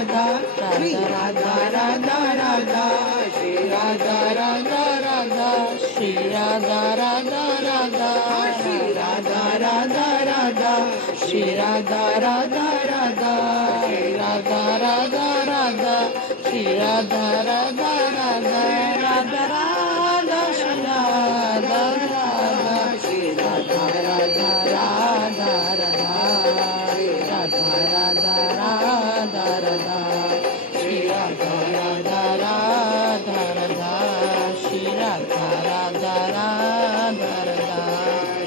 Radha, Shri Radha Radha Radha, Shri Radha Radha Radha, Shri Radha Radha Radha, Shri Radha Radha Radha, Shri Radha Radha Radha, Shri Radha Radha Radha, Shri Radha Radha Radha, Radha Radha, Shri Radha Radha, Shri Radha Radha Radha Radha, Shri Radha Radha Radha Radha, Shri Radha Radha Radha Radha, Shri Radha Radha Radha Radha,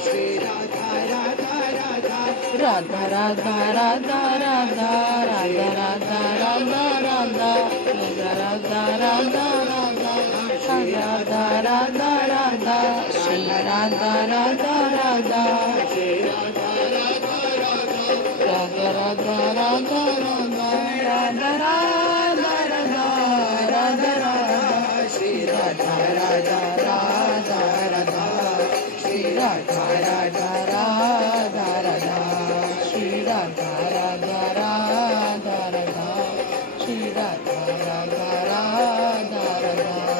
Shri Radha Radha Radha, Radha Radha Radha Radha, Radha Radha Radha Radha, Radha Radha Radha, Shri Radha Radha Radha, Shri Radha Radha Radha, Shri Radha Radha Radha, Radha Radha Radha Radha, Radha Radha Radha, Radha Radha, Shri Radha Radha Radha Radha, Shri Radha Radha Radha Radha, Shri Radha Radha Radha Radha, Shri Radha Radha Radha Radha,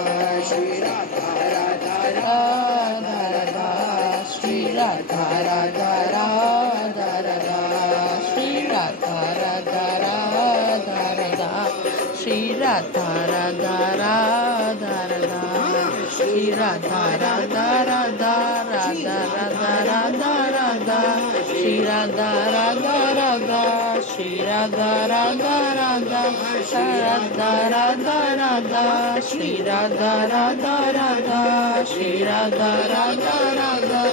Shri Radha Radha Radha Radha, Shri Radha Radha Radha Radha, Shri Radha Radha Radha Radha, Shri Radha Radha Radha Radha, Shri Radha Radha Radha, Radha Radha Radha Radha, Shri Radha Radha Radha, Shri Radha Radha Radha, Radha Radha Radha, Shri Radha Radha Radha, Shri Radha Radha Radha,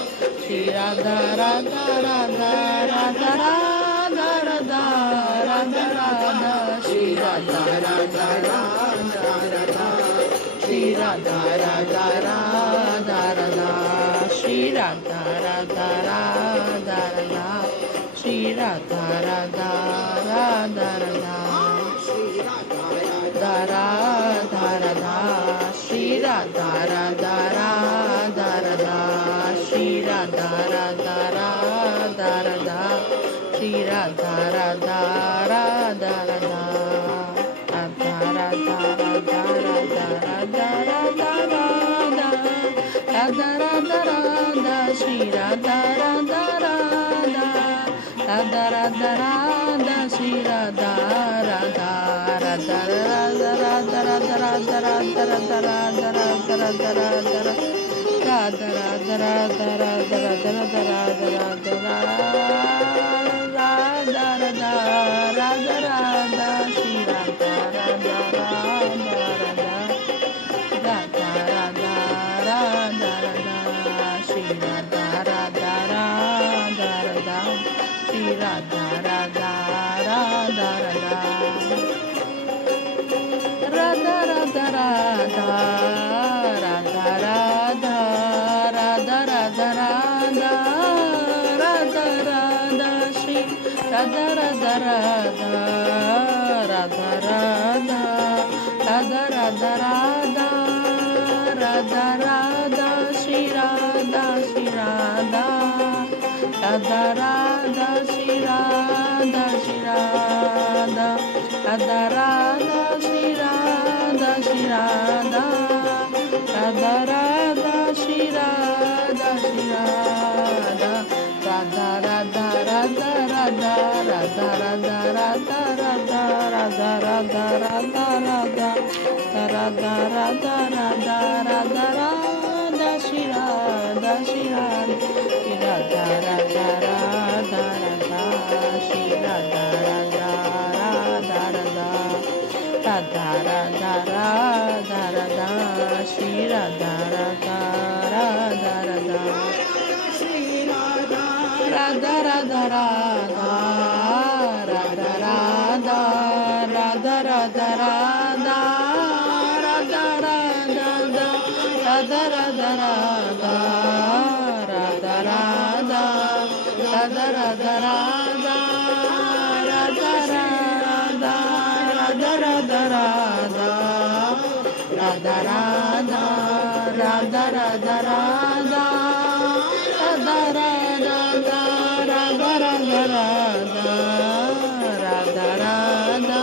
Shri Radha Radha Radha, Radha Radha Radha, Radha Radha, Shri Radha Radha Radha Radha, Shri Radha Radha Radha Radha, Shri Radha Radha Radha Radha, Shri Radha Radha Radha Radha, Shri Radha Radha Radha, Shri Radha Radha Radha Radha, Shri Radha Radha Radha Radha, Shri Radha Radha Radha Radha, Radha Radha Radha Radha Radha Radha Radha, Radha Radha Radha, Shri Radha Radha Radha, Radha Radha Radha, Shri Radha Radha, Radha Radha Radha Radha Radha Radha Radha Radha Radha Radha Radha, Radha Radha Radha Radha Radha Radha Radha Radha Radha Radha Radha Radha, Shri Radha Radha Radha Radha, Radha Radha Radha Radha, Shri Radha Radha Radha Radha, Shri Radha Radha Radha Radha, Radha Radha Radha, Radha Radha, Radha Radha Radha, Radha Radha, Shri Radha Radha Radha, Radha Radha, Radha Radha Radha, Radha Radha, Shri Radha, Shri Radha, Radha Radha, Shri Radha, Shri Radha, Radha Radha, Shri Radha, Shri Radha, Radha Radha, Shri Radha, Shri Radha, Radha Radha Radha Radha, Radha Radha Radha Radha, Radha Radha Radha Radha, Radha Radha Radha Radha Radha, Shri Radha, Shri Radha, Shri Radha Radha Radha Radha, Shri Radha Radha Radha Radha, Radha Radha Radha Radha, Shri Radha Radha Radha Radha, Radha Radha Radha, Radha Radha, Radha Radha Radha, Radha Radha, Radha Radha Radha, Radha Radha, Radha Radha Radha, Radha Radha, Radha Radha Radha, Radha Radha, Radha Radha Radha, Radha Radha, Radha Radha Radha, Radha Radha,